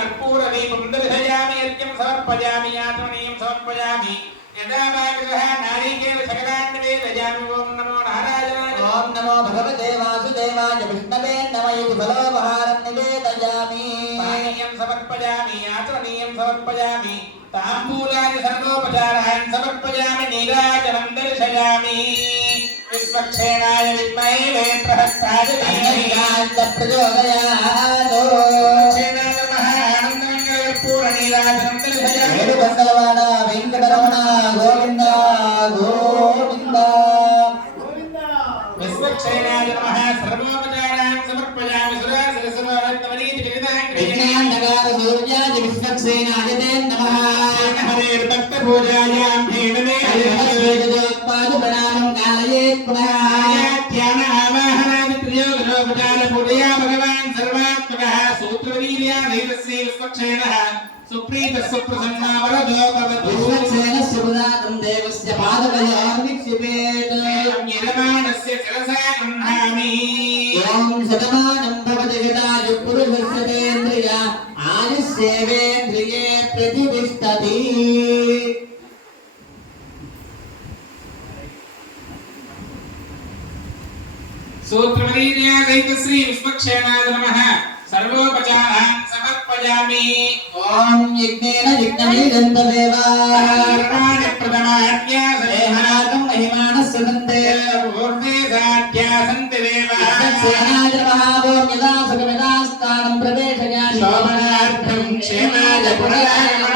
कर्पूरदीपं दर्शयामि अर्घ्यं समर्पयामि आत्मनीयं समर्पयामि यदा वागः नारिकेलशकलान् निवेदयामि ॐ नमो नारायणाय ॐ नमो भगवते वासुदेवाय विष्णवे नमः इति फलोपहारं निवेदयामि पानीयं समर्पयामि आत्मनीयं समर्पयामि ताम्बूलानि सर्वोपचारान् समर्पयामि नीराजनं दर्शयामि विश्वक्षेणाय विद्महे वेत्रहस्ताय धीमहि प्रचोदयात् विश्वक्षेणाय नमः आनन्दमङ्गलपूर्णनीराजनं दर्शयामि वेणुगङ्गलवाण वेङ्कटरमण गोविन्द गोविन्द विश्वक्षेणाय नमः सर्वोपचारान् समर्पयामि विज्ञाननगार सूर्याय विश्वक्सेनाय ते नमः हरेर्भक्तपूजायां भेदने पादप्रणामं कारयेत् पुनः भगवान् सर्वात्मकः सूत्रवीर्याधीतस्य विश्वक्षेणः सुप्रीतः सुप्रसन्ना वरदो भवतु विश्वक्सेनस्य पुरातं देवस्य पादपयोर्निक्षिपेत् यजमानस्य शिरसा गृह्णामि ॐ शतमानं भवति शतायुः पुरुषस्य तेन्द्रिय आयुष्येवेन्द्रिये प्रतिष्ठति सूत्रवीर्याधीत श्री विश्वक्षेणाय नमः सर्वोपचारान् समर्पयामि ॐ यज्ञेन यज्ञवीरन्तदेवा कर्माणि प्रथमाद्या देहानाकं महिमानः सुगन्धे ऊर्ध्वे साध्या सन्ति देवाः सेनाय महाभोग यदा सुखमिदास्तानं प्रवेशयामि शोभनार्थं क्षेमाय पुनरागमनाय